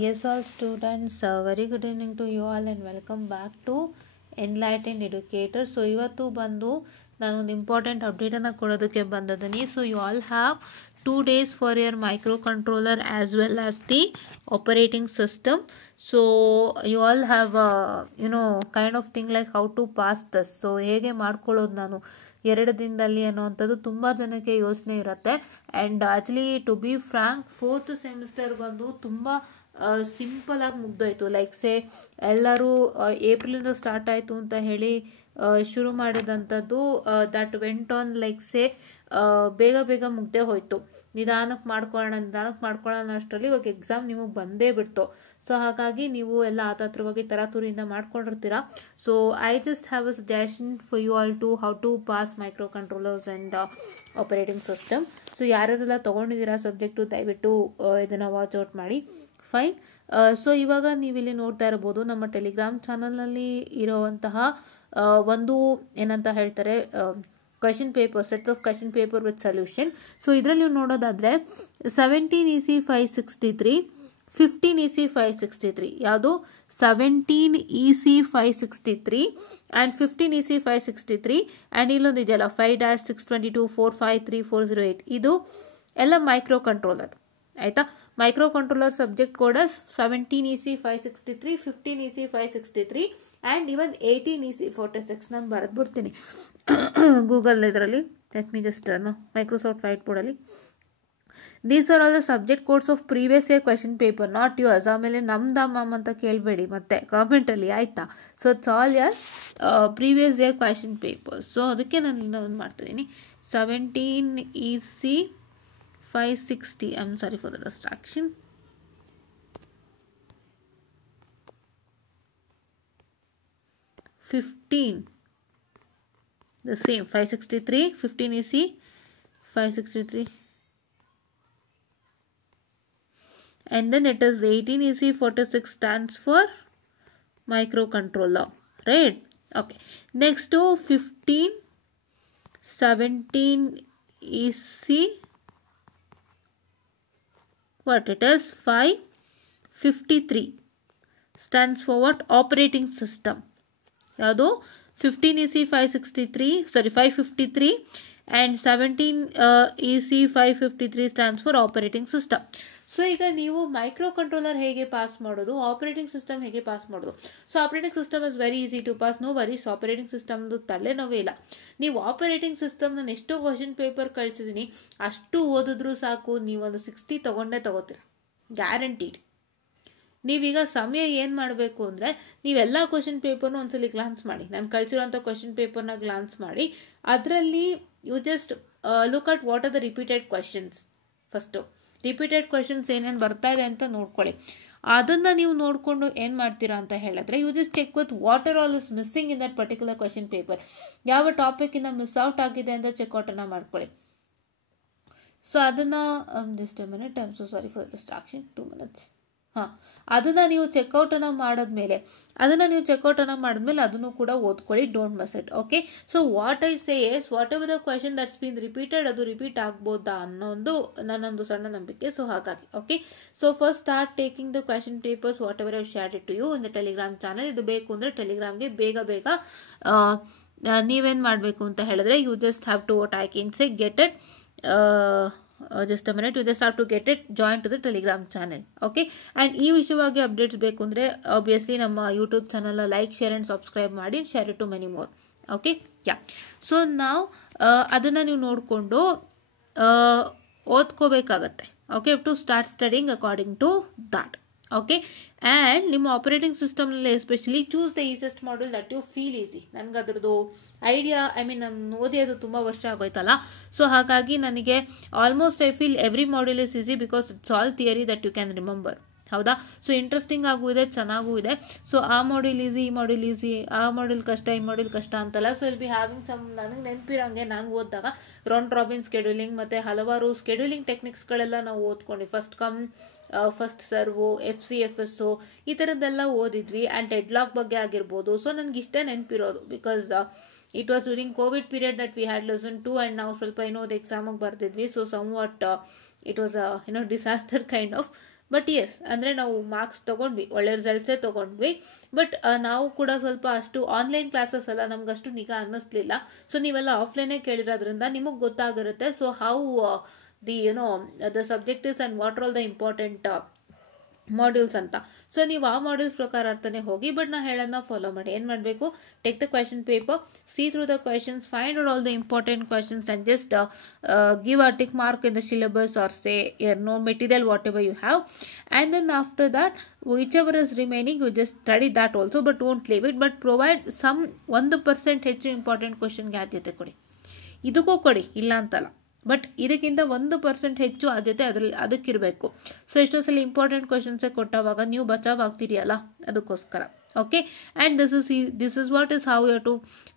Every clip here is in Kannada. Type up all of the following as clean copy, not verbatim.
yes, all students, very good evening to you all and welcome back to Enlightened Educator. So, ಇವತ್ತು ಬಂದು ನಾನೊಂದು ಇಂಪಾರ್ಟೆಂಟ್ ಅಪ್ಡೇಟನ್ನು ಕೊಡೋದಕ್ಕೆ ಬಂದಿದ್ದೀನಿ. So, you all have 2 days for your microcontroller as well as the operating system. So, you all have, kind of thing like how to pass this. So, ಹೇಗೆ ಮಾಡ್ಕೊಳ್ಳೋದು ನಾನು 2 ದಿನದಲ್ಲಿ ಅನ್ನೋವಂಥದ್ದು ತುಂಬ ಜನಕ್ಕೆ ಯೋಚನೆ ಇರುತ್ತೆ. And actually to be frank 4th semester ಬಂದು ತುಂಬ ಸಿಂಪಲ್ ಆಗಿ ಮುಗ್ದೋಯ್ತು. ಲೈಕ್ ಸೇ ಎಲ್ಲರೂ ಏಪ್ರಿಲಿಂದ ಸ್ಟಾರ್ಟ್ ಆಯಿತು ಅಂತ ಹೇಳಿ ಶುರು ಮಾಡಿದಂಥದ್ದು that went on like say ಬೇಗ ಬೇಗ ಮುಗ್ದೇ ಹೋಯ್ತು. ನಿಧಾನಕ್ಕೆ ಮಾಡ್ಕೊಳ್ಳೋಣ ಅಷ್ಟರಲ್ಲಿ ಇವಾಗ ಎಕ್ಸಾಮ್ ನಿಮಗೆ ಬಂದೇ ಬಿಡ್ತು. ಸೊ ಹಾಗಾಗಿ ನೀವು ಎಲ್ಲ ಆತತ್ರವಾಗಿ ತರಾತುರಿಯಿಂದ ಮಾಡ್ಕೊಂಡಿರ್ತೀರಾ. So I just have a suggestion for you all to how to pass microcontrollers and operating system. So ಯಾರ್ಯಾರೆಲ್ಲ ತೊಗೊಂಡಿದ್ದೀರಾ ಸಬ್ಜೆಕ್ಟು ದಯವಿಟ್ಟು ಇದನ್ನು ವಾಚ್ ಔಟ್ ಮಾಡಿ. ಫೈನ್. ಸೊ ಇವಾಗ ನೀವಿಲ್ಲಿ ನೋಡ್ತಾ ಇರ್ಬೋದು ನಮ್ಮ ಟೆಲಿಗ್ರಾಮ್ ಚಾನಲ್ನಲ್ಲಿ ಇರೋವಂತಹ ಒಂದು ಏನಂತ ಹೇಳ್ತಾರೆ question paper, sets of question paper with solution. So ಇದರಲ್ಲಿ ನೀವು ನೋಡೋದಾದರೆ 17 EC 563, 15 EC 563, ಯಾವುದು 17 EC 563 ಆ್ಯಂಡ್ 15 EC 563 ಆ್ಯಂಡ್ ಇಲ್ಲೊಂದು ಇದೆಯಲ್ಲ 5-622 453 408 ಇದು ಎಲ್ಲ ಮೈಕ್ರೋ ಕಂಟ್ರೋಲರ್ ಆಯಿತಾ. Microcontroller subject code 17 EC 563, 15 EC 563 and even 18 EC 46. ನಾನು ಬರೆದ್ಬಿಡ್ತೀನಿ ಗೂಗಲ್ ಇದರಲ್ಲಿ. Let me just Microsoft white ಬೋರ್ಡಲ್ಲಿ. These are all the subject codes of previous year question paper, not yours. ಆಮೇಲೆ ನಮ್ದಮ್ಮ ಅಂತ ಕೇಳಬೇಡಿ ಮತ್ತೆ ಕಾಮೆಂಟಲ್ಲಿ, ಆಯಿತಾ. So it's all your previous year question papers. So ಅದಕ್ಕೆ ನಾನು ಒಂದು ಮಾಡ್ತಿದ್ದೀನಿ 17 EC 560. I'm sorry for the distraction. 15, the same 563, 15 EC 563, and then it is 18 EC 46 stands for microcontroller, right? Okay, next to 15 17 EC, what it is 553 stands for what? Operating system. ಯಾವುದು 15 EC 553 and 17 EC 553 stands for operating system. So ಈಗ ನೀವು ಮೈಕ್ರೋ ಕಂಟ್ರೋಲರ್ ಹೇಗೆ ಪಾಸ್ ಮಾಡೋದು, ಆಪರೇಟಿಂಗ್ ಸಿಸ್ಟಮ್ ಹೇಗೆ ಪಾಸ್ ಮಾಡೋದು. So operating system is very easy to pass, no worries. ಆಪರೇಟಿಂಗ್ ಸಿಸ್ಟಮ್ದು ತಲೆನೋವೇ ಇಲ್ಲ. ನೀವು ಆಪರೇಟಿಂಗ್ ಸಿಸ್ಟಮ್ ನಾನು ಎಷ್ಟೋ ಕ್ವಶನ್ ಪೇಪರ್ ಕಳಿಸಿದ್ದೀನಿ, ಅಷ್ಟು ಓದಿದ್ರೂ ಸಾಕು ನೀವೊಂದು 60 ತಗೋತೀರ ಗ್ಯಾರಂಟೀಡ್. ನೀವೀಗ ಸಮಯ ಏನು ಮಾಡಬೇಕು ಅಂದರೆ ನೀವೆಲ್ಲ ಕ್ವಶನ್ ಪೇಪರ್ನು ಒಂದ್ಸಲಿ ಗ್ಲಾನ್ಸ್ ಮಾಡಿ, ನಾನು ಕಳಿಸಿರೋಂಥ ಕ್ವಶನ್ ಪೇಪರ್ನ ಗ್ಲಾನ್ಸ್ ಮಾಡಿ ಅದರಲ್ಲಿ you just look at what are the repeated questions. First repeated questions ಏನೇನು ಬರ್ತಾ ಇದೆ ಅಂತ ನೋಡ್ಕೊಳ್ಳಿ. ಅದನ್ನು ನೀವು ನೋಡಿಕೊಂಡು ಏನು ಮಾಡ್ತೀರಾ ಅಂತ ಹೇಳಿದ್ರೆ you just check with what are all is missing in that particular question paper. ಯಾವ ಟಾಪಿಕಿಂದ ಮಿಸ್ ಔಟ್ ಆಗಿದೆ ಅಂತ ಚೆಕ್ಔಟನ್ನು ಮಾಡ್ಕೊಳ್ಳಿ. ಸೊ ಅದನ್ನು just a minute, I am so sorry for distraction, 2 minutes. ಅದನ್ನು ನೀವು ಚೆಕ್ಔಟನ್ನು ಮಾಡಿದ್ಮೇಲೆ ಅದನ್ನು ಕೂಡ ಓದ್ಕೊಳ್ಳಿ, don't miss it. Okay, so what I say is whatever the question that's been repeated ಅದು ರಿಪೀಟ್ ಆಗ್ಬೋದಾ ಅನ್ನೋ ನನ್ನೊಂದು ಸಣ್ಣ ನಂಬಿಕೆ. ಸೊ ಹಾಗಾಗಿ okay, so first start taking the question papers whatever I shared it to you in the Telegram channel. ಇದು ಬೇಕು ಅಂದರೆ ಟೆಲಿಗ್ರಾಮ್ಗೆ ಬೇಗ ನೀವೇನು ಮಾಡಬೇಕು ಅಂತ ಹೇಳಿದ್ರೆ you just have to what I can say get it. Just a minute, you just have to get it, join to the Telegram channel. Okay, and ಈ ವಿಷಯವಾಗಿ ಅಪ್ಡೇಟ್ಸ್ ಬೇಕು ಅಂದರೆ ಆಬ್ವಿಯಸ್ಲಿ ನಮ್ಮ YouTube channel like, share and subscribe ಮಾಡಿ, share it to many more. Okay, yeah. So ನಾವು ಅದನ್ನು ನೀವು ನೋಡಿಕೊಂಡು ಓದ್ಕೋಬೇಕಾಗತ್ತೆ. Okay, to start studying according to that. Okay, and ನಿಮ್ಮ ಆಪರೇಟಿಂಗ್ ಸಿಸ್ಟಮ್ನಲ್ಲಿ especially choose the easiest model that you feel easy. ನನಗೆ ಅದರದ್ದು ಐಡಿಯಾ, ನಾನು ಓದಿ ಅದು ತುಂಬ ವರ್ಷ ಆಗೋಯ್ತಲ್ಲ. ಸೊ ಹಾಗಾಗಿ ನನಗೆ almost I feel every model is easy because it's all theory that you can remember. ಹೌದಾ? ಸೊ ಇಂಟ್ರೆಸ್ಟಿಂಗ್ ಆಗೂ ಇದೆ, ಚೆನ್ನಾಗೂ ಇದೆ. ಸೊ ಆ ಮಾಡೆಲ್ ಈಸಿ, ಈ ಮಾಡೆಲ್ ಈಸಿ, ಆ ಮಾಡೆಲ್ ಕಷ್ಟ, ಈ ಮಾಡೆಲ್ ಕಷ್ಟ ಅಂತಲ್ಲ. So will be having some, ನನಗೆ ನೆನಪಿರೋಂಗೆ ನಾನು ಓದಿದಾಗ ರೌಂಡ್ ರಾಬಿನ್ ಸ್ಕೆಡ್ಯೂಲಿಂಗ್ ಮತ್ತು ಹಲವಾರು ಸ್ಕೆಡ್ಯೂಲಿಂಗ್ ಟೆಕ್ನಿಕ್ಸ್ಗಳೆಲ್ಲ ನಾವು ಓದ್ಕೊಂಡ್ವಿ. ಫಸ್ಟ್ ಸರ್ವು, FCFS ಈ ಥರದ್ದೆಲ್ಲ ಓದಿದ್ವಿ. ಆ್ಯಂಡ್ ಡೆಡ್ಲಾಕ್ ಬಗ್ಗೆ ಆಗಿರ್ಬೋದು. ಸೊ ನನಗೆ ಇಷ್ಟೇ ನೆನಪಿರೋದು because it was during Covid period that we had lesson 2 ಆ್ಯಂಡ್ ನಾವು ಸ್ವಲ್ಪ ಎಕ್ಸಾಮಿಗೆ ಬರ್ತಿದ್ವಿ. So somewhat it was disaster kind of. But yes ಅಂದರೆ ನಾವು ಮಾರ್ಕ್ಸ್ ತೊಗೊಂಡ್ವಿ, ಒಳ್ಳೆ ರಿಸಲ್ಟ್ಸೇ ತೊಗೊಂಡ್ವಿ. ಬಟ್ ನಾವು ಕೂಡ ಸ್ವಲ್ಪ ಅಷ್ಟು ಆನ್ಲೈನ್ ಕ್ಲಾಸಸ್ ಎಲ್ಲ ನಮ್ಗೆ ಅಷ್ಟು ನಿಗಾ ಅನ್ನಿಸ್ಲಿಲ್ಲ. ಸೊ ನೀವೆಲ್ಲ ಆಫ್ಲೈನೇ ಕೇಳಿರೋದ್ರಿಂದ ನಿಮಗೆ ಗೊತ್ತಾಗಿರುತ್ತೆ. So how the subject is and what are all the important modules ಅಂತ. ಸೊ ನೀವು ಆ ಮಾಡ್ಯೂಲ್ಸ್ ಪ್ರಕಾರ ಅರ್ಥನೇ ಹೋಗಿ. ಬಟ್ ನಾ ಹೇಳೋದನ್ನ ಫಾಲೋ ಮಾಡಿ. ಏನು ಮಾಡಬೇಕು, take the question paper, see through the questions, find out all the important questions and just give a tick mark in the syllabus or say no material whatever you have. And then after that whichever is remaining you just study that also, but don't leave it. But provide some 1% ಹೆಚ್ಚು ಇಂಪಾರ್ಟೆಂಟ್ ಕ್ವೆಶನ್ಗೆ ಆದ್ಯತೆ ಕೊಡಿ. ಇದಕ್ಕೂ ಕೊಡಿ, ಇಲ್ಲ ಅಂತಲ್ಲ, ಬಟ್ ಇದಕ್ಕಿಂತ 1% ಹೆಚ್ಚು ಆದ್ಯತೆ ಅದಕ್ಕಿರಬೇಕು. ಸೊ ಎಷ್ಟೋ ಸಲ ಇಂಪಾರ್ಟೆಂಟ್ ಕ್ವೆಶನ್ಸೇ ಕೊಟ್ಟವಾಗ ನೀವು ಬಚಾವ್ ಆಗ್ತಿದೆಯಲ್ಲ, ಅದಕ್ಕೋಸ್ಕರ. Okay, and this is what is how you to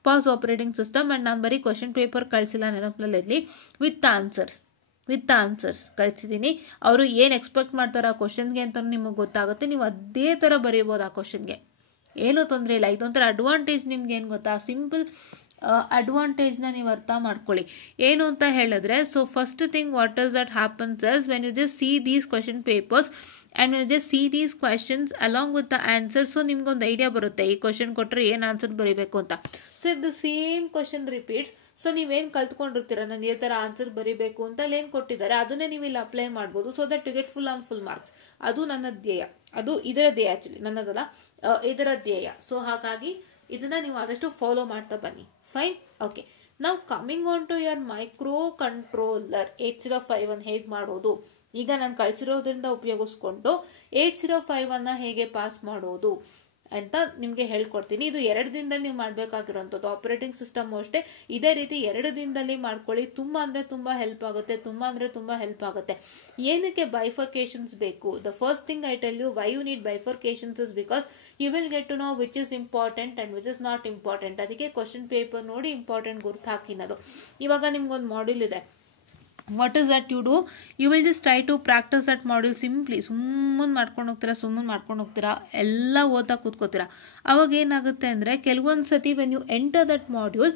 pass operating system. And ನಾನು ಬರೀ ಕ್ವೆಶನ್ ಪೇಪರ್ ಕಳಿಸಿಲ್ಲ, ನೆನಪಿನಲ್ಲಿ ವಿತ್ ಆನ್ಸರ್ಸ್ ಕಳಿಸಿದ್ದೀನಿ. ಅವರು ಏನು ಎಕ್ಸ್ಪೆಕ್ಟ್ ಮಾಡ್ತಾರೆ ಆ ಕ್ವಶನ್ಗೆ ಅಂತ ನಿಮಗೆ ಗೊತ್ತಾಗುತ್ತೆ. ನೀವು ಅದೇ ಥರ ಬರೀಬೋದು ಆ ಕ್ವಶನ್ಗೆ, ಏನೂ ತೊಂದರೆ ಇಲ್ಲ. ಇದೊಂಥರ ಅಡ್ವಾಂಟೇಜ್. ನಿಮ್ಗೆ ಏನು ಗೊತ್ತಾ, ಸಿಂಪಲ್ ಅಡ್ವಾಂಟೇಜ್ನ ನೀವು ಅರ್ಥ ಮಾಡ್ಕೊಳ್ಳಿ. ಏನು ಅಂತ ಹೇಳಿದ್ರೆ, so first thing what is that happens is when you just see these question papers and you just see these questions along with the answer. So ನಿಮ್ಗೊಂದು ಐಡಿಯಾ ಬರುತ್ತೆ, ಈ ಕ್ವೆಶನ್ ಕೊಟ್ಟರೆ ಏನು ಆನ್ಸರ್ ಬರೀಬೇಕು ಅಂತ. So if the same question repeats, so ನೀವೇನು ಕಲ್ತ್ಕೊಂಡಿರ್ತೀರ, ನಾನು ಈ ಥರ ಆನ್ಸರ್ ಬರೀಬೇಕು ಅಂತ ಅಲ್ಲಿ ಏನು ಕೊಟ್ಟಿದ್ದಾರೆ ಅದನ್ನೇ ನೀವು ಇಲ್ಲಿ ಅಪ್ಲೈ ಮಾಡ್ಬೋದು. So that you get full marks. ಅದು ನನ್ನ ಧ್ಯೇಯ, ಅದು ಇದರ ಧ್ಯೇಯ, ಆ್ಯಕ್ಚುಲಿ ನನ್ನದಲ್ಲ, ಇದರ ಧ್ಯೇಯ. ಸೊ ಹಾಗಾಗಿ ಇದನ್ನ ನೀವು ಆದಷ್ಟು ಫಾಲೋ ಮಾಡ್ತಾ ಬನ್ನಿ. Fine, okay. ನಾವು coming on to your microcontroller 8051 ಹೇಗೆ ಮಾಡೋದು, ಈಗ ನಾನು ಕಳಿಸಿರೋದ್ರಿಂದ ಉಪಯೋಗಿಸ್ಕೊಂಡು 8051 ಹೇಗೆ ಪಾಸ್ ಮಾಡೋದು ಅಂತ ನಿಮಗೆ ಹೇಳ್ಕೊಡ್ತೀನಿ. ಇದು 2 ದಿನದಲ್ಲಿ ನೀವು ಮಾಡಬೇಕಾಗಿರೋಂಥದ್ದು. ಆಪರೇಟಿಂಗ್ ಸಿಸ್ಟಮ್ ಅಷ್ಟೇ ಇದೇ ರೀತಿ 2 ದಿನದಲ್ಲಿ ಮಾಡ್ಕೊಳ್ಳಿ. ತುಂಬ ಹೆಲ್ಪ್ ಆಗುತ್ತೆ. ಏನಕ್ಕೆ ಬೈಫರ್ಕೇಶನ್ಸ್ ಬೇಕು? The first thing I tell you why you need bifurcations is because you will get to know which is important and which is not important. ಅದಕ್ಕೆ ಕ್ವಶನ್ ಪೇಪರ್ ನೋಡಿ ಇಂಪಾರ್ಟೆಂಟ್ ಗುರ್ತು ಹಾಕಿನದು. ಇವಾಗ ನಿಮ್ಗೊಂದು ಮಾಡ್ಯೂಲ್ ಇದೆ. What is that you do? You will just try to practise that module simply. ಸುಮ್ಮನೆ ಮಾಡ್ಕೊಂಡು ಹೋಗ್ತೀರಾ, ಎಲ್ಲ ಓದ್ತಾ ಕೂತ್ಕೋತೀರಾ. ಅವಾಗ ಏನಾಗುತ್ತೆ ಅಂದರೆ, ಕೆಲವೊಂದು ಸತಿ when you enter that module,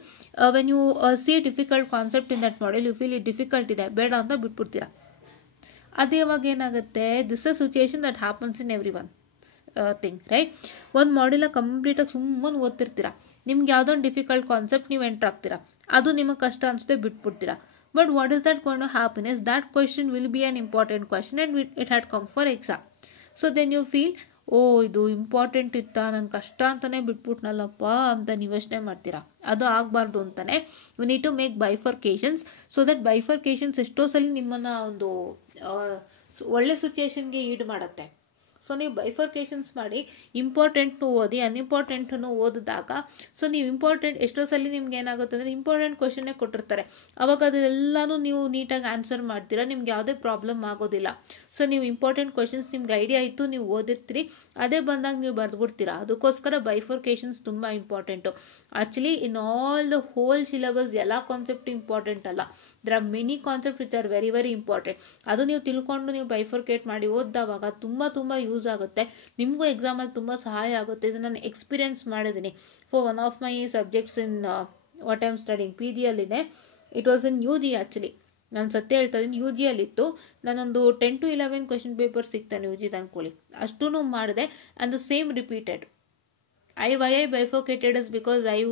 when you see difficult concept in that module, you feel it difficult ಇದೆ, ಬೇಡ ಅಂತ ಬಿಟ್ಬಿಡ್ತೀರಾ. ಅದೇ ಅವಾಗ ಏನಾಗುತ್ತೆ, this is situation that happens in every one thing, right? ಒಂದು ಮಾಡ್ಯೂಲ್ನ ಕಂಪ್ಲೀಟಾಗಿ ಸುಮ್ಮನೆ ಓದ್ತಿರ್ತೀರಾ, ನಿಮ್ಗೆ ಯಾವುದೊಂದು ಡಿಫಿಕಲ್ಟ್ ಕಾನ್ಸೆಪ್ಟ್ ನೀವು ಎಂಟರ್ ಆಗ್ತೀರಾ, ಅದು ನಿಮಗೆ ಕಷ್ಟ ಅನಿಸುತ್ತೆ, ಬಿಟ್ಬಿಡ್ತೀರಾ. But what is that going to happen is that question will be an important question and it had come for exam. So then you feel, ಇದು ಇಂಪಾರ್ಟೆಂಟ್ ಇತ್ತಾ, ನನ್ನ ಕಷ್ಟ ಅಂತಲೇ ಬಿಟ್ಬಿಟ್ನಲ್ಲಪ್ಪ ಅಂತ ನೀವು ಯೋಚನೆ ಮಾಡ್ತೀರಾ. ಅದು ಆಗಬಾರ್ದು ಅಂತಾನೆ you need to make bifurcations. So that bifurcations ಎಷ್ಟೋ ಸಲ ನಿಮ್ಮನ್ನು ಒಂದು ಒಳ್ಳೆ ಸಿಚುಯೇಷನ್ಗೆ ಈಡು ಮಾಡುತ್ತೆ. ಸೊ ನೀವು ಬೈಫರ್ಕೇಶನ್ಸ್ ಮಾಡಿ ಇಂಪಾರ್ಟೆಂಟ್ನು ಓದಿ, ಅನ್ಇಂಪಾರ್ಟೆಂಟನ್ನು ಓದಿದಾಗ, ಸೊ ನೀವು ಎಷ್ಟೋ ಸಲ ನಿಮ್ಗೆ ಏನಾಗುತ್ತೆ ಅಂದರೆ ಇಂಪಾರ್ಟೆಂಟ್ ಕ್ವೆಶನ್ನೇ ಕೊಟ್ಟಿರ್ತಾರೆ. ಅವಾಗ ಅದೆಲ್ಲನೂ ನೀವು ನೀಟಾಗಿ ಆನ್ಸರ್ ಮಾಡ್ತೀರಾ, ನಿಮ್ಗೆ ಯಾವುದೇ ಪ್ರಾಬ್ಲಮ್ ಆಗೋದಿಲ್ಲ. ಸೊ ನೀವು ಇಂಪಾರ್ಟೆಂಟ್ ಕ್ವೆಶನ್ಸ್ ನಿಮ್ಗೆ ಐಡಿಯಾ ಇತ್ತು, ನೀವು ಓದಿರ್ತೀರಿ, ಅದೇ ಬಂದಾಗ ನೀವು ಬರೆದ್ಬಿಡ್ತೀರಾ. ಅದಕ್ಕೋಸ್ಕರ ಬೈಫರ್ಕೇಶನ್ಸ್ ತುಂಬ important. Actually in all the whole syllabus ಎಲ್ಲ ಕಾನ್ಸೆಪ್ಟ್ ಇಂಪಾರ್ಟೆಂಟ್ ಅಲ್ಲ. There are many concept which are very very important. ಅದು ನೀವು ತಿಳ್ಕೊಂಡು ನೀವು ಬೈಫರ್ಕೇಟ್ ಮಾಡಿ ಓದಿದವಾಗ ತುಂಬ ಯೂಸ್ ಆಗುತ್ತೆ. ನಿಮಗೂ ಎಕ್ಸಾಮಲ್ಲಿ ತುಂಬ ಸಹಾಯ ಆಗುತ್ತೆ. ಇದು ನಾನು ಎಕ್ಸ್ಪೀರಿಯನ್ಸ್ ಮಾಡಿದ್ದೀನಿ for one of my subjects in what I am studying. PGಯಲ್ಲಿದೆ. It was in UG actually. ನಾನು ಸತ್ಯ ಹೇಳ್ತಾ ಇದ್ದೀನಿ, UGಯಲ್ಲಿತ್ತು. ನಾನೊಂದು 10 to 11 ಕ್ವೆಶನ್ ಪೇಪರ್ ಸಿಗ್ತಾನೆ UG ಅಂದ್ಕೊಳ್ಳಿ. ಅಷ್ಟೂ ಮಾಡಿದೆ and the same repeated. why I bifurcated is because I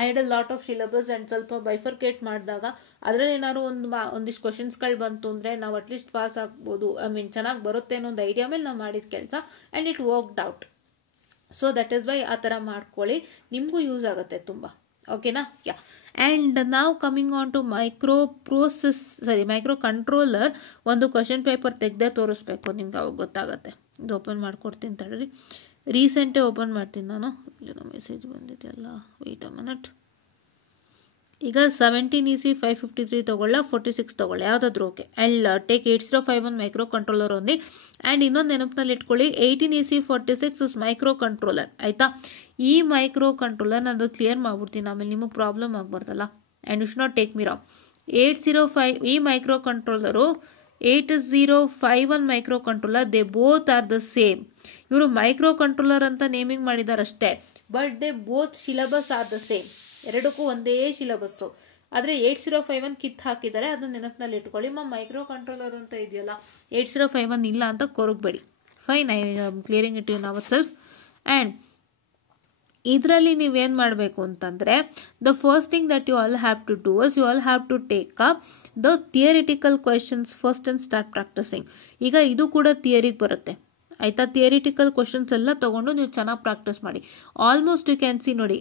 had a lot of syllabus and ಸ್ವಲ್ಪ ಬೈಫರ್ಕೇಟ್ ಮಾಡಿದಾಗ ಅದರಲ್ಲಿ ಏನಾದ್ರು ಒಂದಿಷ್ಟು ಕ್ವಶನ್ಸ್ಗಳು ಬಂತು ಅಂದರೆ ನಾವು ಅಟ್ಲೀಸ್ಟ್ ಪಾಸ್ ಆಗ್ಬೋದು, ಚೆನ್ನಾಗಿ ಬರುತ್ತೆ ಅನ್ನೋ ಒಂದು ಐಡಿಯಾ ಮೇಲೆ ನಾವು ಮಾಡಿದ ಕೆಲಸ and it worked out. So that is why ಆ ಥರ ಮಾಡ್ಕೊಳ್ಳಿ, ನಿಮಗೂ ಯೂಸ್ ಆಗುತ್ತೆ ತುಂಬ. ಓಕೆನಾ? ಯಾ. ಆ್ಯಂಡ್ ನಾವು coming on to micro controller ಒಂದು ಕ್ವಶನ್ ಪೇಪರ್ ತೆಗೆದೇ ತೋರಿಸ್ಬೇಕು ನಿಮ್ಗೆ, ಅವಾಗ ಗೊತ್ತಾಗುತ್ತೆ. ಇದು ಓಪನ್ ಮಾಡ್ಕೊಡ್ತೀನಿ ತಡ್ರಿ. ರೀಸೆಂಟೇ ಓಪನ್ ಮಾಡ್ತೀನಿ ನಾನು. ಏನೋ ಮೆಸೇಜ್ ಬಂದಿದೆಯಲ್ಲ, ವೆಯ್ಟ್ ಅ ಮಿನಿಟ್. ಈಗ 17 EC 553 ತೊಗೊಳ್ಳ, 46 ತೊಗೊಳ್ಳಿ, ಯಾವುದಾದ್ರೂ okay. And take 8051 micro controller ಒಂದಿ. ಆ್ಯಂಡ್ ಇನ್ನೊಂದು ನೆನಪಿನಲ್ಲಿ ಇಟ್ಕೊಳ್ಳಿ, 18 EC 46 ಇಸ್ ಮೈಕ್ರೋ ಕಂಟ್ರೋಲರ್. ಆಯಿತಾ? ಈ ಮೈಕ್ರೋ ಕಂಟ್ರೋಲರ್ ನಾನು ಕ್ಲಿಯರ್ ಮಾಡ್ಬಿಡ್ತೀನಿ, ಆಮೇಲೆ ನಿಮಗೆ ಪ್ರಾಬ್ಲಮ್ ಆಗಬಾರ್ದಲ್ಲ. And you should not take me wrong. 805 ಈ microcontroller 8051 microcontroller, they both are the same. ಇವರು ಮೈಕ್ರೋ ಕಂಟ್ರೋಲರ್ ಅಂತ ನೇಮಿಂಗ್ ಮಾಡಿದಾರಷ್ಟೇ, but they both syllabus are the same. ಎರಡಕ್ಕೂ ಒಂದೇ ಸಿಲೆಬಸ್ಸು. ಆದರೆ 8051 ಕಿತ್ತು ಹಾಕಿದ್ದಾರೆ, ಅದನ್ನ ನೆನಪಿನಲ್ಲಿ ಇಟ್ಕೊಳ್ಳಿ. ಮೈಕ್ರೋ ಕಂಟ್ರೋಲರ್ ಅಂತ ಇದೆಯಲ್ಲ, 8051 ಇಲ್ಲ ಅಂತ ಕೊರಗಬೇಡಿ. Fine, I am clearing it you now self. And ಇದರಲ್ಲಿ ನೀವೇನು ಮಾಡಬೇಕು ಅಂತಂದರೆ, the first thing that you all have to do is you all have to take up the theoretical questions first and start practising. ಈಗ ಇದು ಕೂಡ ಥಿಯರಿಗೆ ಬರುತ್ತೆ ಆಯಿತಾ. ಥಿಯರಿಟಿಕಲ್ ಕ್ವೆಶನ್ಸ್ ಎಲ್ಲ ತೊಗೊಂಡು ನೀವು ಚೆನ್ನಾಗಿ ಪ್ರಾಕ್ಟೀಸ್ ಮಾಡಿ. ಆಲ್ಮೋಸ್ಟ್ ಯು ಕ್ಯಾನ್ ಸಿ ನೋಡಿ,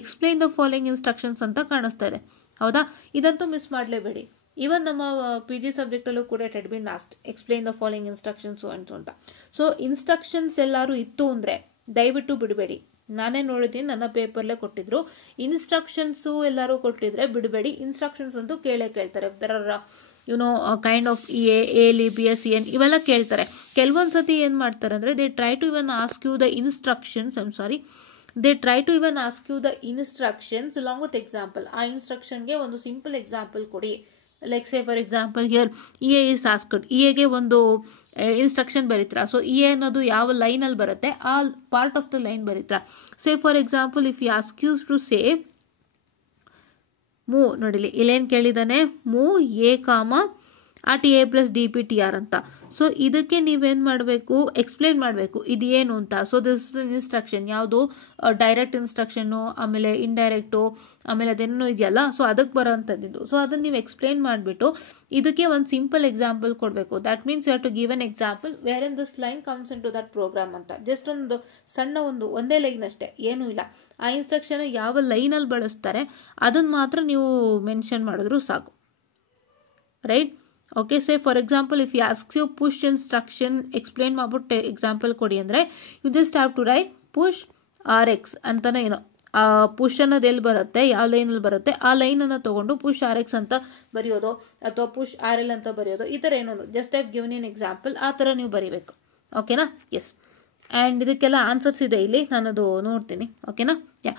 ಎಕ್ಸ್ಪ್ಲೈನ್ ದ ಫಾಲೋಯಿಂಗ್ ಇನ್ಸ್ಟ್ರಕ್ಷನ್ಸ್ ಅಂತ ಕಾಣಿಸ್ತಾ ಇದೆ, ಹೌದಾ. ಇದಂತೂ ಮಿಸ್ ಮಾಡಲೇಬೇಡಿ. ಈವನ್ ನಮ್ಮ PG ಸಬ್ಜೆಕ್ಟಲ್ಲೂ ಕೂಡ it had been asked explain the following instructions ಅಂತ. ಸೊ ಇನ್ಸ್ಟ್ರಕ್ಷನ್ಸ್ ಎಲ್ಲರೂ ಇತ್ತು ಅಂದರೆ ದಯವಿಟ್ಟು ಬಿಡಬೇಡಿ. ನಾನೇ ನೋಡಿದ್ದೀನಿ, ನನ್ನ ಪೇಪರ್ಲೇ ಕೊಟ್ಟಿದ್ರು. ಇನ್ಸ್ಟ್ರಕ್ಷನ್ಸು ಎಲ್ಲರೂ ಕೊಟ್ಟಿದ್ರೆ ಬಿಡಬೇಡಿ. ಇನ್ಸ್ಟ್ರಕ್ಷನ್ಸ್ ಅಂತೂ ಕೇಳ್ತಾರೆ. ದರ್ ಆರ್ ಕೈಂಡ್ ಆಫ್ ಎಲಿ BS EN ಇವೆಲ್ಲ ಕೇಳ್ತಾರೆ. ಕೆಲವೊಂದು ಸತಿ ಏನು ಮಾಡ್ತಾರೆ ಅಂದರೆ, they try to even ask you the instructions, they try to even ask you the instructions along with example. ಆ ಇನ್ಸ್ಟ್ರಕ್ಷನ್ಗೆ ಒಂದು ಸಿಂಪಲ್ ಎಕ್ಸಾಂಪಲ್ ಕೊಡಿ. Like say for example here EA is asked. EAಗೆ ಒಂದು ಇನ್ಸ್ಟ್ರಕ್ಷನ್ ಬರೀತೀರಾ. ಸೊ EA ಅನ್ನೋದು ಯಾವ ಲೈನಲ್ಲಿ ಬರುತ್ತೆ ಆ ಪಾರ್ಟ್ ಆಫ್ ದ ಲೈನ್ ಬರೀತೀರಾ. Say for example if you ask you to say move, ನೋಡಿಲಿ ಇಲ್ಲೇನು ಕೇಳಿದಾನೆ, ಮೂವ್ A, RTA + DPTR ಅಂತ. ಸೊ ಇದಕ್ಕೆ ನೀವೇನು ಮಾಡಬೇಕು, ಎಕ್ಸ್ಪ್ಲೇನ್ ಮಾಡಬೇಕು ಇದು ಏನು ಅಂತ. ಸೊ ದಿಸ್ ಇನ್ಸ್ಟ್ರಕ್ಷನ್ ಯಾವುದು, ಡೈರೆಕ್ಟ್ ಇನ್ಸ್ಟ್ರಕ್ಷನ್ನು, ಆಮೇಲೆ ಇಂಡೈರೆಕ್ಟು, ಆಮೇಲೆ ಅದೇನೋ ಇದೆಯಲ್ಲ, ಸೊ ಅದಕ್ಕೆ ಬರೋ ಅಂಥದ್ದು. ಸೊ ಅದನ್ನು ನೀವು ಎಕ್ಸ್ಪ್ಲೇನ್ ಮಾಡಿಬಿಟ್ಟು ಇದಕ್ಕೆ ಒಂದು ಸಿಂಪಲ್ ಎಕ್ಸಾಂಪಲ್ ಕೊಡಬೇಕು. That means you have to give an example where in this line comes into that program ಅಂತ. ಜಸ್ಟ್ ಒಂದು ಸಣ್ಣ ಒಂದೇ ಲೈನ್ ಅಷ್ಟೇ, ಏನೂ ಇಲ್ಲ. ಆ ಇನ್ಸ್ಟ್ರಕ್ಷನ್ ಯಾವ ಲೈನಲ್ಲಿ ಬಳಸ್ತಾರೆ ಅದನ್ನು ಮಾತ್ರ ನೀವು ಮೆನ್ಷನ್ ಮಾಡಿದ್ರು ಸಾಕು, right. Okay, say for example if you ask you push instruction explain ಮಾಡ್ಬಿಟ್ಟು ಎಕ್ಸಾಂಪಲ್ ಕೊಡಿ ಅಂದರೆ you just have to write push RX ಅಂತಲೇ ಏನೋ. ಪುಷ್ ಅನ್ನೋದು ಎಲ್ಲಿ ಬರುತ್ತೆ, ಯಾವ ಲೈನಲ್ಲಿ ಬರುತ್ತೆ ಆ ಲೈನನ್ನು ತೊಗೊಂಡು ಪುಷ್ RX ಅಂತ ಬರೆಯೋದು ಅಥವಾ ಪುಷ್ RL ಅಂತ ಬರೆಯೋದು, ಈ ಥರ ಏನೋ just I've given an example, ಆ ಥರ ನೀವು ಬರೀಬೇಕು. ಓಕೆನಾ? ಎಸ್. ಆ್ಯಂಡ್ ಇದಕ್ಕೆಲ್ಲ ಆನ್ಸರ್ಸ್ ಇದೆ ಇಲ್ಲಿ, ನಾನದು ನೋಡ್ತೀನಿ. ಓಕೆನಾ? ಯಾ.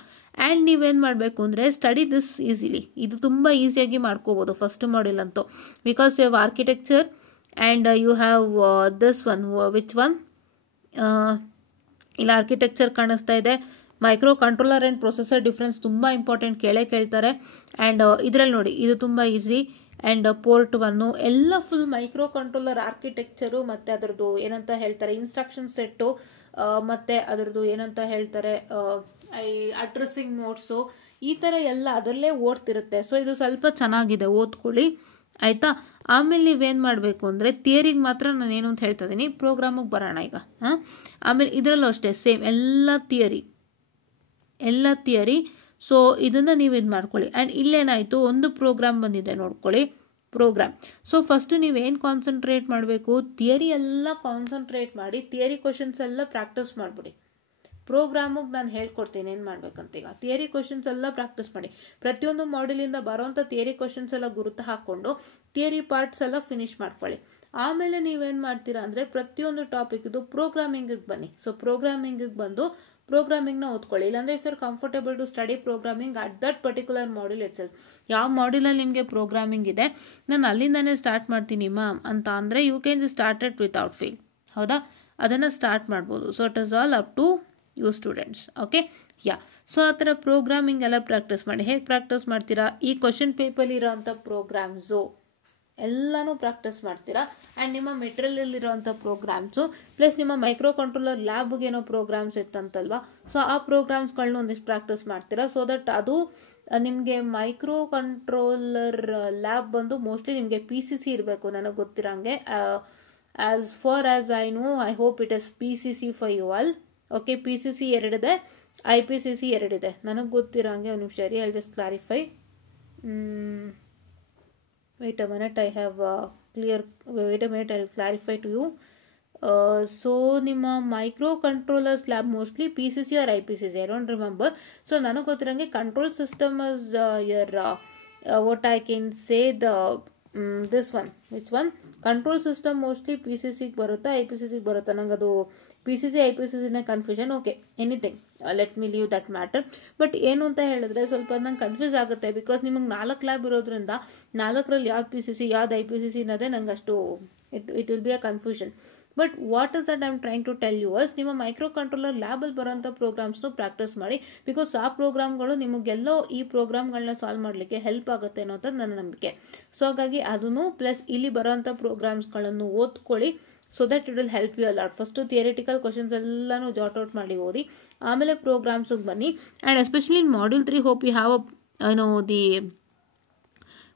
ಆ್ಯಂಡ್ ನೀವೇನು ಮಾಡಬೇಕು ಅಂದರೆ ಸ್ಟಡಿ ದಿಸ್ ಈಸಿಲಿ. ಇದು ತುಂಬ ಈಸಿಯಾಗಿ ಮಾಡ್ಕೋಬೋದು ಫಸ್ಟ್ ಮಾಡ್ಯೂಲ್ ಅಂತೂ, because you have architecture and you have this one, which one, ಇಲ್ಲಿ ಆರ್ಕಿಟೆಕ್ಚರ್ ಕಾಣಿಸ್ತಾ ಇದೆ. Micro controller and processor difference ತುಂಬ ಇಂಪಾರ್ಟೆಂಟ್, ಕೇಳ್ತಾರೆ. ಆ್ಯಂಡ್ ಇದರಲ್ಲಿ ನೋಡಿ ಇದು ತುಂಬ ಈಸಿ. ಆ್ಯಂಡ್ ಪೋರ್ಟ್ 1 ಎಲ್ಲ ಫುಲ್ ಮೈಕ್ರೋ ಕಂಟ್ರೋಲರ್ ಆರ್ಕಿಟೆಕ್ಚರು ಮತ್ತು ಅದರದ್ದು ಏನಂತ ಹೇಳ್ತಾರೆ ಇನ್ಸ್ಟ್ರಕ್ಷನ್ ಸೆಟ್ಟು, ಮತ್ತು ಅದರದ್ದು ಏನಂತ ಹೇಳ್ತಾರೆ ಅಡ್ರೆಸ್ಸಿಂಗ್ ಮೋಡ್ಸು, ಈ ಥರ ಎಲ್ಲ ಅದರಲ್ಲೇ ಓಡ್ತಿರುತ್ತೆ. ಸೊ ಇದು ಸ್ವಲ್ಪ ಚೆನ್ನಾಗಿದೆ, ಓದ್ಕೊಳ್ಳಿ ಆಯಿತಾ. ಆಮೇಲೆ ನೀವೇನು ಮಾಡಬೇಕು ಅಂದರೆ ಥಿಯರಿಗೆ ಮಾತ್ರ ನಾನು ಏನು ಅಂತ ಹೇಳ್ತಾ ಇದ್ದೀನಿ, ಪ್ರೋಗ್ರಾಮಿಗೆ ಬರೋಣ ಈಗ. ಆಮೇಲೆ ಇದರಲ್ಲೂ ಅಷ್ಟೇ ಸೇಮ್ ಎಲ್ಲ ಥಿಯರಿ. ಸೊ ಇದನ್ನು ನೀವು ಇದು ಮಾಡ್ಕೊಳ್ಳಿ. ಆ್ಯಂಡ್ ಇಲ್ಲೇನಾಯಿತು, ಒಂದು ಪ್ರೋಗ್ರಾಮ್ ಬಂದಿದೆ ನೋಡ್ಕೊಳ್ಳಿ, ಪ್ರೋಗ್ರಾಮ್. ಸೊ ಫಸ್ಟು ನೀವೇನು ಕಾನ್ಸಂಟ್ರೇಟ್ ಮಾಡಬೇಕು, ಥಿಯರಿ ಎಲ್ಲ ಕಾನ್ಸಂಟ್ರೇಟ್ ಮಾಡಿ ಥಿಯರಿ ಕ್ವಶನ್ಸ್ ಎಲ್ಲ ಪ್ರಾಕ್ಟೀಸ್ ಮಾಡಿಬಿಡಿ. ಪ್ರೋಗ್ರಾಮಿಗೆ ನಾನು ಹೇಳ್ಕೊಡ್ತೀನಿ ಏನು ಮಾಡ್ಬೇಕಂತ. ಈಗ ಥಿಯರಿ ಕ್ವಶನ್ಸ್ ಎಲ್ಲ ಪ್ರಾಕ್ಟೀಸ್ ಮಾಡಿ, ಪ್ರತಿಯೊಂದು ಮಾಡ್ಯೂಲಿಂದ ಬರೋವಂಥ ಥಿಯರಿ ಕ್ವಶನ್ಸ್ ಎಲ್ಲ ಗುರುತು ಹಾಕ್ಕೊಂಡು ಥಿಯರಿ ಪಾರ್ಟ್ಸ್ ಎಲ್ಲ ಫಿನಿಶ್ ಮಾಡ್ಕೊಳ್ಳಿ. ಆಮೇಲೆ ನೀವೇನು ಮಾಡ್ತೀರಾ ಅಂದರೆ ಪ್ರತಿಯೊಂದು ಟಾಪಿಕ್ದು ಪ್ರೋಗ್ರಾಮಿಂಗಿಗೆ ಬನ್ನಿ. ಸೊ ಪ್ರೋಗ್ರಾಮಿಂಗಿಗೆ ಬಂದು ಪ್ರೋಗ್ರಾಮಿಂಗ್ನ ಓದ್ಕೊಳ್ಳಿ. ಇಲ್ಲಾಂದರೆ if you are comfortable to study programming at that particular module itself, ಯಾವ ಮಾಡ್ಯೂಲಲ್ಲಿ ನಿಮಗೆ ಪ್ರೋಗ್ರಾಮಿಂಗ್ ಇದೆ ನಾನು ಅಲ್ಲಿಂದನೇ ಸ್ಟಾರ್ಟ್ ಮಾಡ್ತೀನಿ ಮ್ಯಾಮ್ ಅಂತ ಅಂದರೆ you can start it without fail, ಹೌದಾ, ಅದನ್ನು ಸ್ಟಾರ್ಟ್ ಮಾಡ್ಬೋದು. So it is all up to you students. Okay, yeah. So ಆ ಥರ ಪ್ರೋಗ್ರಾಮಿಂಗ್ ಎಲ್ಲ ಪ್ರಾಕ್ಟೀಸ್ ಮಾಡಿ. ಹೇಗೆ ಪ್ರಾಕ್ಟೀಸ್ ಮಾಡ್ತೀರಾ, ಈ ಕ್ವಶನ್ ಪೇಪರ್ ಇರೋ ಅಂಥ ಪ್ರೋಗ್ರಾಮ್ಸು ಎಲ್ಲನೂ ಪ್ರಾಕ್ಟೀಸ್ ಮಾಡ್ತೀರಾ. ಆ್ಯಂಡ್ ನಿಮ್ಮ ಮೆಟೀರಿಯಲ್ಲಿರೋವಂಥ ಪ್ರೋಗ್ರಾಮ್ಸು ಪ್ಲಸ್ ನಿಮ್ಮ ಮೈಕ್ರೋ ಕಂಟ್ರೋಲರ್ ಲ್ಯಾಬ್ಗೆ ಏನೋ ಪ್ರೋಗ್ರಾಮ್ಸ್ ಇತ್ತಂತಲ್ವ, ಸೊ ಆ ಪ್ರೋಗ್ರಾಮ್ಸ್ಗಳನ್ನ ಒಂದಿಷ್ಟು ಪ್ರಾಕ್ಟೀಸ್ ಮಾಡ್ತೀರಾ. ಸೊ ದಟ್ ಅದು ನಿಮಗೆ ಮೈಕ್ರೋ ಕಂಟ್ರೋಲರ್ ಲ್ಯಾಬ್ ಬಂದು ಮೋಸ್ಟ್ಲಿ ನಿಮಗೆ PCC ಇರಬೇಕು ನನಗೆ ಗೊತ್ತಿರೋಂಗೆ. As far as I know, I hope it is PCC for you all. Okay, PCC 2 ಇದೆ, IPCC 2 ಇದೆ ನನಗೆ ಗೊತ್ತಿರೋಂಗೆ. ಒಂದು ನಿಮಿಷ ರೀ, I just clarify. Wait a minute, I have wait a minute, I'll clarify to you. So ನಿಮ್ಮ ಮೈಕ್ರೋ ಕಂಟ್ರೋಲರ್ಸ್ ಲ್ಯಾಬ್ ಮೋಸ್ಟ್ಲಿ PCC or IPCC, I don't remember. So ನನಗೆ ಗೊತ್ತಿರೋಂಗೆ ಕಂಟ್ರೋಲ್ ಸಿಸ್ಟಮ್ ಇಸ್ ಯರ್ what I can say the this one, which one, control system mostly PCCಗೆ ಬರುತ್ತಾ IPCCಗೆ ಬರುತ್ತಾ, ನಂಗೆ ಅದು PCC IPCCನೇ confusion. Okay, anything, let me leave that matter. But ಏನು ಅಂತ ಹೇಳಿದ್ರೆ ಸ್ವಲ್ಪ ನಂಗೆ ಕನ್ಫ್ಯೂಸ್ ಆಗುತ್ತೆ, ಬಿಕಾಸ್ ನಿಮಗೆ 4 ಲ್ಯಾಬ್ ಇರೋದ್ರಿಂದ 4ರಲ್ಲಿ ಯಾವ್ದು PCC ಯಾವ್ದು IPCC ಅನ್ನೋದೇ ನಂಗೆ ಅಷ್ಟು it will be a confusion. But what is that I am trying to tell you us, ನಿಮ್ಮ ಮೈಕ್ರೋ ಕಂಟ್ರೋಲರ್ ಲ್ಯಾಬಲ್ಲಿ ಬರೋಂಥ ಪ್ರೋಗ್ರಾಮ್ಸ್ನು ಪ್ರಾಕ್ಟೀಸ್ ಮಾಡಿ. ಬಿಕಾಸ್ ಆ ಪ್ರೋಗ್ರಾಮ್ಗಳು ನಿಮಗೆಲ್ಲೋ ಈ ಪ್ರೋಗ್ರಾಮ್ಗಳನ್ನ ಸಾಲ್ವ್ ಮಾಡಲಿಕ್ಕೆ ಹೆಲ್ಪ್ ಆಗುತ್ತೆ ಅನ್ನೋದು ನನ್ನ ನಂಬಿಕೆ. ಸೊ ಹಾಗಾಗಿ ಅದನ್ನು ಪ್ಲಸ್ ಇಲ್ಲಿ ಬರೋಂಥ ಪ್ರೋಗ್ರಾಮ್ಸ್ಗಳನ್ನು ಓದ್ಕೊಳ್ಳಿ. So that it will help you a lot. First theoretical questions ಎಲ್ಲನೂ ಜಾಟ್ ಔಟ್ ಮಾಡಿ ಓದಿ, ಆಮೇಲೆ ಪ್ರೋಗ್ರಾಮ್ಸಿಗೆ ಬನ್ನಿ. And especially in module 3 hope you have the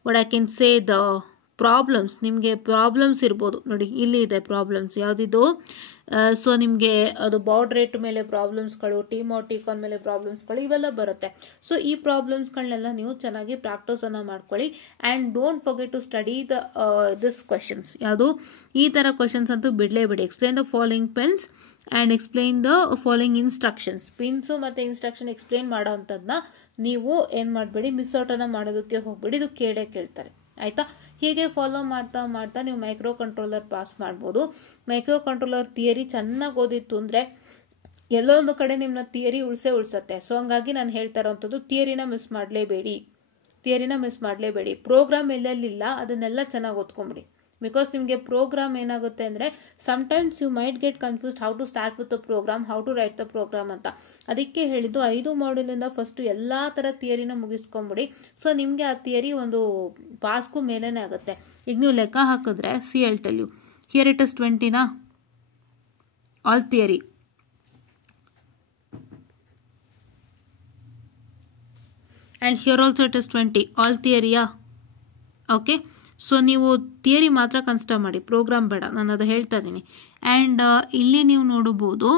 what I can say the problems. ನಿಮಗೆ ಪ್ರಾಬ್ಲಮ್ಸ್ ಇರ್ಬೋದು ನೋಡಿ, ಇಲ್ಲಿ ಇದೆ ಪ್ರಾಬ್ಲಮ್ಸ್ ಯಾವುದಿದು. ಸೊ ನಿಮಗೆ ಅದು ಬಾರ್ಡ್ ರೇಟ್ ಮೇಲೆ ಪ್ರಾಬ್ಲಮ್ಸ್ಗಳು, ಟಿಕಾನ್ ಮೇಲೆ ಪ್ರಾಬ್ಲಮ್ಸ್ಗಳು ಇವೆಲ್ಲ ಬರುತ್ತೆ. ಸೊ ಈ ಪ್ರಾಬ್ಲಮ್ಸ್ಗಳನ್ನೆಲ್ಲ ನೀವು ಚೆನ್ನಾಗಿ ಪ್ರಾಕ್ಟೀಸನ್ನು ಮಾಡ್ಕೊಳ್ಳಿ. And don't forget to study this questions. ಯಾವುದು ಈ ಥರ ಕ್ವೆಶನ್ಸ್ ಅಂತೂ ಬಿಡಲೇಬೇಡಿ. Explain the following pins and explain the following instructions. Pins ಮತ್ತು ಇನ್ಸ್ಟ್ರಕ್ಷನ್ ಎಕ್ಸ್ಪ್ಲೇನ್ ಮಾಡೋ ಅಂಥದ್ದನ್ನ ನೀವು ಏನು ಮಾಡಬೇಡಿ, ಮಿಸ್ ಔಟನ್ನು ಮಾಡೋದಕ್ಕೆ ಹೋಗ್ಬೇಡಿ. ಇದು ಕೇಳ್ತಾರೆ ಆಯಿತಾ. ಹೀಗೆ ಫಾಲೋ ಮಾಡ್ತಾ ಮಾಡ್ತಾ ನೀವು ಮೈಕ್ರೋ ಕಂಟ್ರೋಲರ್ ಪಾಸ್ ಮಾಡ್ಬೋದು. ಮೈಕ್ರೋ ಕಂಟ್ರೋಲರ್ ಥಿಯರಿ ಚೆನ್ನಾಗಿ ಓದಿತ್ತು ಅಂದರೆ ಎಲ್ಲೋ ಒಂದು ಕಡೆ ನಿಮ್ಮನ್ನ ಥಿಯರಿ ಉಳಿಸತ್ತೆ. ಸೊ ಹಂಗಾಗಿ ನಾನು ಹೇಳ್ತಾ ಇರೋವಂಥದ್ದು ಥಿಯರಿನ ಮಿಸ್ ಮಾಡಲೇಬೇಡಿ. ಪ್ರೋಗ್ರಾಮ್ ಎಲ್ಲೆಲ್ಲಿಲ್ಲ ಅದನ್ನೆಲ್ಲ ಚೆನ್ನಾಗಿ ಓದ್ಕೊಂಬಿಡಿ. ಬಿಕಾಸ್ ನಿಮಗೆ ಪ್ರೋಗ್ರಾಮ್ ಏನಾಗುತ್ತೆ ಅಂದರೆ sometimes you might get confused how to start with the program, how to write the program ಅಂತ. ಅದಕ್ಕೆ ಹೇಳಿದ್ದು 5 ಮಾಡ್ಯೂಲಿಂದ ಫಸ್ಟು ಎಲ್ಲ ಥರ ಥಿಯರಿನ ಮುಗಿಸ್ಕೊಂಬಿಡಿ. ಸೊ ನಿಮಗೆ ಆ ಥಿಯರಿ ಒಂದು ಪಾಸ್ಗೂ ಮೇಲೇ ಆಗುತ್ತೆ. ಈಗ ನೀವು ಲೆಕ್ಕ ಹಾಕಿದ್ರೆ CL tell you here it is 20 all theory. And here also it is 20 all ಥಿಯರಿಯಾ. ಓಕೆ, ಸೊ ನೀವು ಥಿಯರಿ ಮಾತ್ರ ಕನ್ಸಿಡರ್ ಮಾಡಿ, ಪ್ರೋಗ್ರಾಮ್ ಬೇಡ, ನಾನು ಅದು ಹೇಳ್ತಾ ಇದ್ದೀನಿ. ಆ್ಯಂಡ್ ಇಲ್ಲಿ ನೀವು ನೋಡಬಹುದು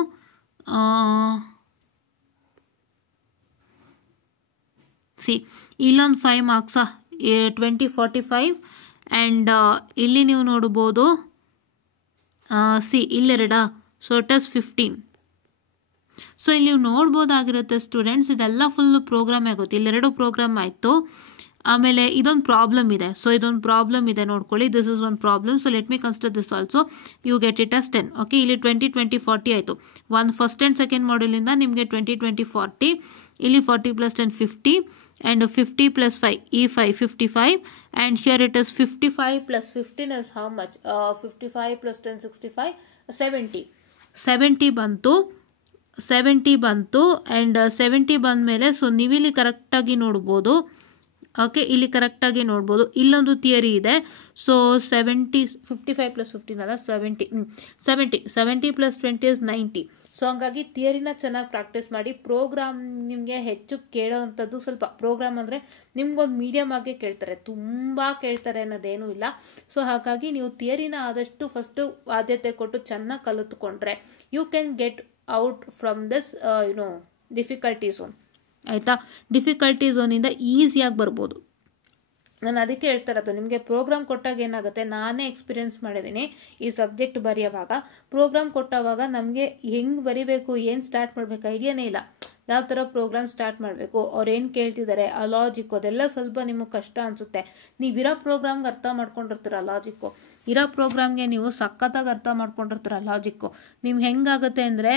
ಇಲ್ಲೊಂದು 5 ಮಾರ್ಕ್ಸಾ 20 45. ಆ್ಯಂಡ್ ಇಲ್ಲಿ ನೀವು ನೋಡಬಹುದು ಇಲ್ಲೆರಡಾ, ಸೊ ಇಟ್ ಇಸ್ 15. ಸೊ ಇಲ್ಲಿ ನೀವು ನೋಡ್ಬೋದಾಗಿರುತ್ತೆ ಸ್ಟೂಡೆಂಟ್ಸ್, ಇದೆಲ್ಲ ಫುಲ್ ಪ್ರೋಗ್ರಾಮ್ ಆಗುತ್ತೆ. ಇಲ್ಲೆರಡು ಪ್ರೋಗ್ರಾಮ್ ಆಯಿತು. ಆಮೇಲೆ ಇದೊಂದು ಪ್ರಾಬ್ಲಮ್ ಇದೆ. ಸೊ ಇದೊಂದು ಪ್ರಾಬ್ಲಮ್ ಇದೆ ನೋಡ್ಕೊಳ್ಳಿ. This is one problem. So let me consider this also. You get it as 10. ಓಕೆ, ಇಲ್ಲಿ 20 20 40 ಆಯಿತು. ಫಸ್ಟ್ ಆ್ಯಂಡ್ ಸೆಕೆಂಡ್ ಮಾಡ್ಯೂಲಿಂದ ನಿಮಗೆ 20 20 40. ಇಲ್ಲಿ 40 + 10 50. ಆ್ಯಂಡ್ 50 + 5 ಈ 5 55. And here it is 55 + 15 is how much? 55 + 10 65 70. 70 ಬಂತು. ಆ್ಯಂಡ್ 70 ಬಂದ ಮೇಲೆ ಸೊ ನೀವಿಲ್ಲಿ ಕರೆಕ್ಟಾಗಿ ನೋಡ್ಬೋದು. ಓಕೆ, ಇಲ್ಲಿ ಕರೆಕ್ಟಾಗಿ ನೋಡ್ಬೋದು. ಇಲ್ಲೊಂದು ಥಿಯರಿ ಇದೆ. ಸೊ 70 55 + 15 ಅಲ್ಲ 70 70 + 20 is 90. ಸೊ ಹಂಗಾಗಿ ಥಿಯರಿನ ಚೆನ್ನಾಗಿ ಪ್ರಾಕ್ಟೀಸ್ ಮಾಡಿ. ಪ್ರೋಗ್ರಾಮ್ ನಿಮಗೆ ಹೆಚ್ಚು ಕೇಳೋವಂಥದ್ದು ಸ್ವಲ್ಪ ಪ್ರೋಗ್ರಾಮ್ ಅಂದರೆ ನಿಮ್ಗೊಂದು ಮೀಡಿಯಮ್ ಆಗಿ ಕೇಳ್ತಾರೆ, ತುಂಬ ಕೇಳ್ತಾರೆ ಅನ್ನೋದೇನೂ ಇಲ್ಲ. ಸೊ ಹಾಗಾಗಿ ನೀವು ಥಿಯರಿನ ಆದಷ್ಟು ಫಸ್ಟು ಆದ್ಯತೆ ಕೊಟ್ಟು ಚೆನ್ನಾಗಿ ಕಲಿತ್ಕೊಂಡ್ರೆ you can get out from this difficulty zone. ಆಯಿತಾ, ಡಿಫಿಕಲ್ಟಿ ಝೋನಿಂದ ಈಸಿಯಾಗಿ ಬರ್ಬೋದು. ನಾನು ಅದಕ್ಕೆ ಹೇಳ್ತಾ ಇರೋದು, ನಿಮಗೆ ಪ್ರೋಗ್ರಾಮ್ ಕೊಟ್ಟಾಗ ಏನಾಗುತ್ತೆ, ನಾನೇ ಎಕ್ಸ್ಪೀರಿಯೆನ್ಸ್ ಮಾಡಿದ್ದೀನಿ. ಈ ಸಬ್ಜೆಕ್ಟ್ ಬರೆಯೋವಾಗ ಪ್ರೋಗ್ರಾಮ್ ಕೊಟ್ಟವಾಗ ನಮಗೆ ಹೆಂಗೆ ಬರಿಬೇಕು, ಏನು ಸ್ಟಾರ್ಟ್ ಮಾಡಬೇಕು ಐಡಿಯಾನೇ ಇಲ್ಲ. ಯಾವ ಥರ ಪ್ರೋಗ್ರಾಮ್ ಸ್ಟಾರ್ಟ್ ಮಾಡಬೇಕು, ಅವ್ರು ಏನು ಕೇಳ್ತಿದ್ದಾರೆ, ಆ ಲಾಜಿಕ್ಕು ಅದೆಲ್ಲ ಸ್ವಲ್ಪ ನಿಮಗೆ ಕಷ್ಟ ಅನಿಸುತ್ತೆ. ನೀವಿರೋ ಪ್ರೋಗ್ರಾಮ್ಗೆ ಅರ್ಥ ಮಾಡ್ಕೊಂಡಿರ್ತೀರ ಲಾಜಿಕ್ಕು, ಇರೋ ಪ್ರೋಗ್ರಾಮ್ಗೆ ನೀವು ಸಖತ್ತಾಗಿ ಅರ್ಥ ಮಾಡ್ಕೊಂಡಿರ್ತೀರ ಲಾಜಿಕ್ಕು. ನಿಮ್ಗೆ ಹೆಂಗಾಗುತ್ತೆ ಅಂದರೆ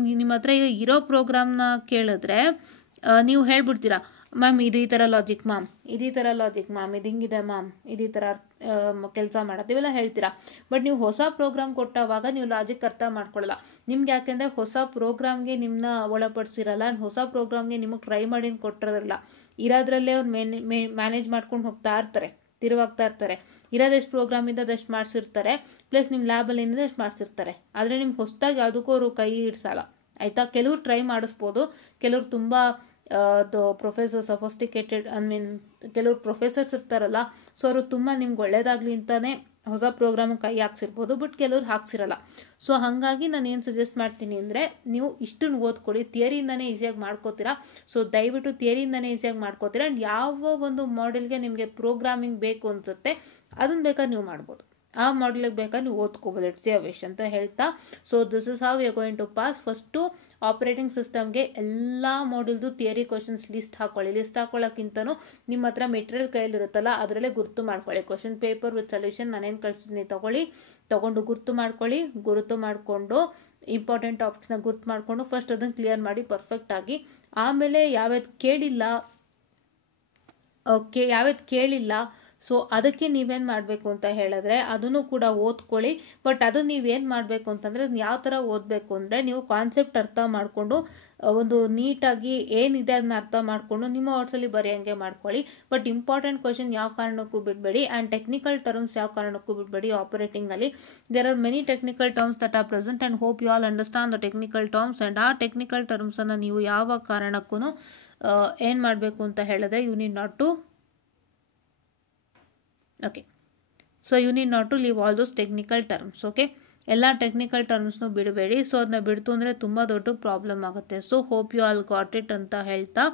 ನಿಮ್ಮ ಹತ್ರ ಈಗ ಇರೋ ಪ್ರೋಗ್ರಾಮ್ನ ಕೇಳಿದ್ರೆ ನೀವು ಹೇಳ್ಬಿಡ್ತೀರಾ, ಮ್ಯಾಮ್ ಇದು ಈ ಥರ ಲಾಜಿಕ್ ಮ್ಯಾಮ್, ಇದು ಹಿಂಗಿದೆ ಮ್ಯಾಮ್, ಇದು ಈ ಥರ ಕೆಲಸ ಮಾಡೋದು ಇವೆಲ್ಲ ಹೇಳ್ತೀರಾ. ಬಟ್ ನೀವು ಹೊಸ ಪ್ರೋಗ್ರಾಮ್ ಕೊಟ್ಟಾಗ ನೀವು ಲಾಜಿಕ್ ಅರ್ಥ ಮಾಡ್ಕೊಳ್ಳಲ್ಲ. ನಿಮ್ಗೆ ಯಾಕೆಂದರೆ ಹೊಸ ಪ್ರೋಗ್ರಾಮ್ಗೆ ನಿಮ್ಮನ್ನ ಒಳಪಡಿಸಿರಲ್ಲ, ಹೊಸ ಪ್ರೋಗ್ರಾಮ್ಗೆ ನಿಮಗೆ ಟ್ರೈ ಮಾಡಿ ಕೊಟ್ಟಿರೋದಿಲ್ಲ. ಇರೋದ್ರಲ್ಲೇ ಅವ್ರು ಮ್ಯಾನೇಜ್ ಮಾಡ್ಕೊಂಡು ತಿರುವಾಗ್ತಾ ಇರ್ತಾರೆ. ಇರೋದೆಷ್ಟು ಪ್ರೋಗ್ರಾಮ್ ಇದ್ದು ಅದಷ್ಟು ಮಾಡಿಸಿರ್ತಾರೆ, ಪ್ಲಸ್ ನಿಮ್ಮ ಲ್ಯಾಬಲ್ಲಿ ಏನಿದೆ ಅಷ್ಟು ಮಾಡಿಸಿರ್ತಾರೆ. ಆದರೆ ನಿಮ್ಗೆ ಹೊಸದಾಗಿ ಯಾವುದಕ್ಕೂ ಅವರು ಕೈ ಇಡ್ಸಲ್ಲ. ಆಯಿತಾ, ಕೆಲವ್ರು ಟ್ರೈ ಮಾಡಿಸ್ಬೋದು, ಕೆಲವ್ರು ತುಂಬ ಪ್ರೊಫೆಸರ್ ಸಫಿಸ್ಟಿಕೇಟೆಡ್ ಕೆಲವ್ರು ಪ್ರೊಫೆಸರ್ಸ್ ಇರ್ತಾರಲ್ಲ, ಸೊ ಅವರು ತುಂಬ ನಿಮ್ಗೆ ಒಳ್ಳೇದಾಗಲಿ ಅಂತಲೇ ಹೊಸ ಪ್ರೋಗ್ರಾಮಿಗೆ ಕೈ ಹಾಕ್ಸಿರ್ಬೋದು, ಬಟ್ ಕೆಲವ್ರು ಹಾಕ್ಸಿರಲ್ಲ. ಸೊ ಹಾಗಾಗಿ ನಾನು ಏನು ಸಜೆಸ್ಟ್ ಮಾಡ್ತೀನಿ ಅಂದರೆ, ನೀವು ಇಷ್ಟನ್ನು ಓದ್ಕೊಳ್ಳಿ, ಥಿಯರಿಯಿಂದನೇ ಈಸಿಯಾಗಿ ಮಾಡ್ಕೋತೀರಾ. ಸೊ ದಯವಿಟ್ಟು ಥಿಯರಿಯಿಂದನೇ ಈಸಿಯಾಗಿ ಮಾಡ್ಕೋತೀರಾ. ಆ್ಯಂಡ್ ಯಾವ ಒಂದು ಮಾಡೆಲ್ಗೆ ನಿಮಗೆ ಪ್ರೋಗ್ರಾಮಿಂಗ್ ಬೇಕು ಅನಿಸುತ್ತೆ ಅದನ್ನು ಬೇಕಾದ್ರೆ ನೀವು ಮಾಡ್ಬೋದು, ಆ ಮಾಡಲಿಗೆ ಬೇಕಾದ್ರೆ ನೀವು ಓದ್ಕೋಬೋದು. ಇಟ್ಸ್ ಎ ವಿಶ್ ಅಂತ ಹೇಳ್ತಾ, so this is how you are going to pass. First operating ಸಿಸ್ಟಮ್ಗೆ ಎಲ್ಲ ಮಾಡ್ಯೂಲ್ದು ಥಿಯರಿ ಕ್ವಶನ್ಸ್ ಲಿಸ್ಟ್ ಹಾಕ್ಕೊಳ್ಳಿ. ಲಿಸ್ಟ್ ಹಾಕೊಳ್ಳೋಕ್ಕಿಂತನೂ ನಿಮ್ಮ ಹತ್ರ ಮೆಟೀರಿಯಲ್ ಕೈಲಿರುತ್ತಲ್ಲ ಅದರಲ್ಲೇ ಗುರುತು ಮಾಡ್ಕೊಳ್ಳಿ. ಕ್ವಶನ್ ಪೇಪರ್ ವಿತ್ ಸೊಲ್ಯೂಷನ್ ನಾನೇನು ಕಳಿಸ್ತೀನಿ ತೊಗೊಂಡು ಗುರುತು ಮಾಡಿಕೊಂಡು ಇಂಪಾರ್ಟೆಂಟ್ ಟಾಪಿಕ್ಸ್ನ ಗುರುತು ಮಾಡಿಕೊಂಡು ಫಸ್ಟ್ ಅದನ್ನು ಕ್ಲಿಯರ್ ಮಾಡಿ ಪರ್ಫೆಕ್ಟಾಗಿ. ಆಮೇಲೆ ಯಾವ್ಯಾವ್ದು ಕೇಳಿಲ್ಲ ಸೊ ಅದಕ್ಕೆ ನೀವೇನು ಮಾಡಬೇಕು ಅಂತ ಹೇಳಿದ್ರೆ ಅದನ್ನು ಕೂಡ ಓದ್ಕೊಳ್ಳಿ. ಬಟ್ ಅದು ನೀವೇನು ಮಾಡಬೇಕು ಅಂತಂದರೆ ಯಾವ ಥರ ಓದಬೇಕು ಅಂದರೆ ನೀವು ಕಾನ್ಸೆಪ್ಟ್ ಅರ್ಥ ಮಾಡಿಕೊಂಡು ಒಂದು ನೀಟಾಗಿ ಏನಿದೆ ಅದನ್ನ ಅರ್ಥ ಮಾಡಿಕೊಂಡು ನಿಮ್ಮ ವರ್ಡ್ಸಲ್ಲಿ ಬರೆಯೋಂಗೆ ಮಾಡ್ಕೊಳ್ಳಿ. ಬಟ್ ಇಂಪಾರ್ಟೆಂಟ್ ಕ್ವಶನ್ ಯಾವ ಕಾರಣಕ್ಕೂ ಬಿಡಬೇಡಿ. ಆ್ಯಂಡ್ ಟೆಕ್ನಿಕಲ್ ಟರ್ಮ್ಸ್ ಯಾವ ಕಾರಣಕ್ಕೂ ಬಿಡಬೇಡಿ. ಆಪರೇಟಿಂಗಲ್ಲಿ there are many technical terms that are present and hope you all understand the technical terms. And ಆ ಟೆಕ್ನಿಕಲ್ ಟರ್ಮ್ಸನ್ನು ನೀವು ಯಾವ ಕಾರಣಕ್ಕೂ ಏನು ಮಾಡಬೇಕು ಅಂತ ಹೇಳಿದ್ರೆ you need not to okay so you need not to leave all those technical terms. Okay, ಎಲ್ಲ ಟೆಕ್ನಿಕಲ್ ಟರ್ಮ್ಸ್ನು ಬಿಡಬೇಡಿ. ಸೊ ಅದನ್ನ ಬಿಡ್ತು ಅಂದರೆ ತುಂಬ ದೊಡ್ಡ ಪ್ರಾಬ್ಲಮ್ ಆಗುತ್ತೆ. So hope you all got it ಅಂತ ಹೇಳ್ತಾ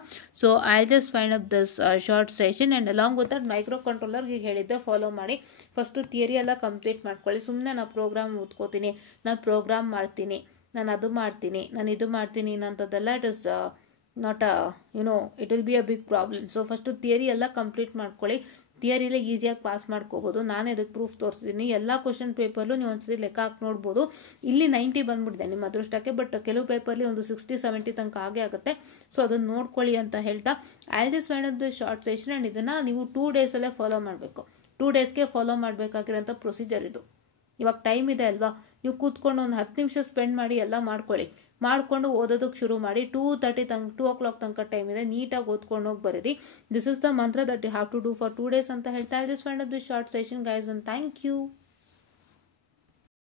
so I just find up this short session and along with that micro ಕಂಟ್ರೋಲರ್ಗೆ ಹೇಳಿದ್ದೆ ಫಾಲೋ ಮಾಡಿ. ಫಸ್ಟು ಥಿಯರಿ ಎಲ್ಲ ಕಂಪ್ಲೀಟ್ ಮಾಡ್ಕೊಳ್ಳಿ. ಸುಮ್ಮನೆ ನಾನು ಪ್ರೋಗ್ರಾಮ್ ಓದ್ಕೋತೀನಿ, ನಾನು ಪ್ರೋಗ್ರಾಮ್ ಮಾಡ್ತೀನಿ, ನಾನು ಅದು ಮಾಡ್ತೀನಿ, ನಾನು ಇದು ಮಾಡ್ತೀನಿ ಅನ್ನೋಂಥದ್ದೆಲ್ಲ it is not it will be a big problem. So first theory ಎಲ್ಲ ಕಂಪ್ಲೀಟ್ ಮಾಡ್ಕೊಳ್ಳಿ. ಥಿಯರಿಲೇ ಈಸಿಯಾಗಿ ಪಾಸ್ ಮಾಡ್ಕೋಬೋದು. ನಾನು ಅದಕ್ಕೆ ಪ್ರೂಫ್ ತೋರಿಸ್ತೀನಿ. ಎಲ್ಲ ಕ್ವಶನ್ ಪೇಪರ್ಲು ನೀವು ಒಂದ್ಸತಿ ಲೆಕ್ಕ ಹಾಕಿ ನೋಡ್ಬೋದು. ಇಲ್ಲಿ 90 ಬಂದ್ಬಿಟ್ಟಿದೆ ನಿಮ್ಮ ಅದೃಷ್ಟಕ್ಕೆ. ಬಟ್ ಕೆಲವು ಪೇಪರ್ಲಿ ಒಂದು 60-70 ತನಕ ಆಗೇ ಆಗುತ್ತೆ. ಸೊ ಅದನ್ನು ನೋಡ್ಕೊಳ್ಳಿ ಅಂತ ಹೇಳ್ತಾ I just find up the short session. And ಇದನ್ನು ನೀವು 2 ಡೇಸಲ್ಲೇ ಫಾಲೋ ಮಾಡಬೇಕು. 2 ಡೇಸ್ಗೆ ಫಾಲೋ ಮಾಡಬೇಕಾಗಿರೋಂಥ ಪ್ರೊಸೀಜರ್ ಇದು. ಇವಾಗ ಟೈಮ್ ಇದೆ ಅಲ್ವಾ, ನೀವು ಕೂತ್ಕೊಂಡು ಒಂದು 10 ನಿಮಿಷ ಸ್ಪೆಂಡ್ ಮಾಡಿ ಎಲ್ಲ ಮಾಡ್ಕೊಳ್ಳಿ. ಮಾಡಿಕೊಂಡು ಓದೋದಕ್ಕೆ ಶುರು ಮಾಡಿ. 2 o'clock ತನಕ ಟೈಮ್ ಇದೆ. ನೀಟಾಗಿ ಓದ್ಕೊಂಡು ಹೋಗಿ ಬರೀರಿ. This is the mantra that you have to do for 2 days ಅಂತ ಹೇಳ್ತಾ I just find up this short session guys and thank you.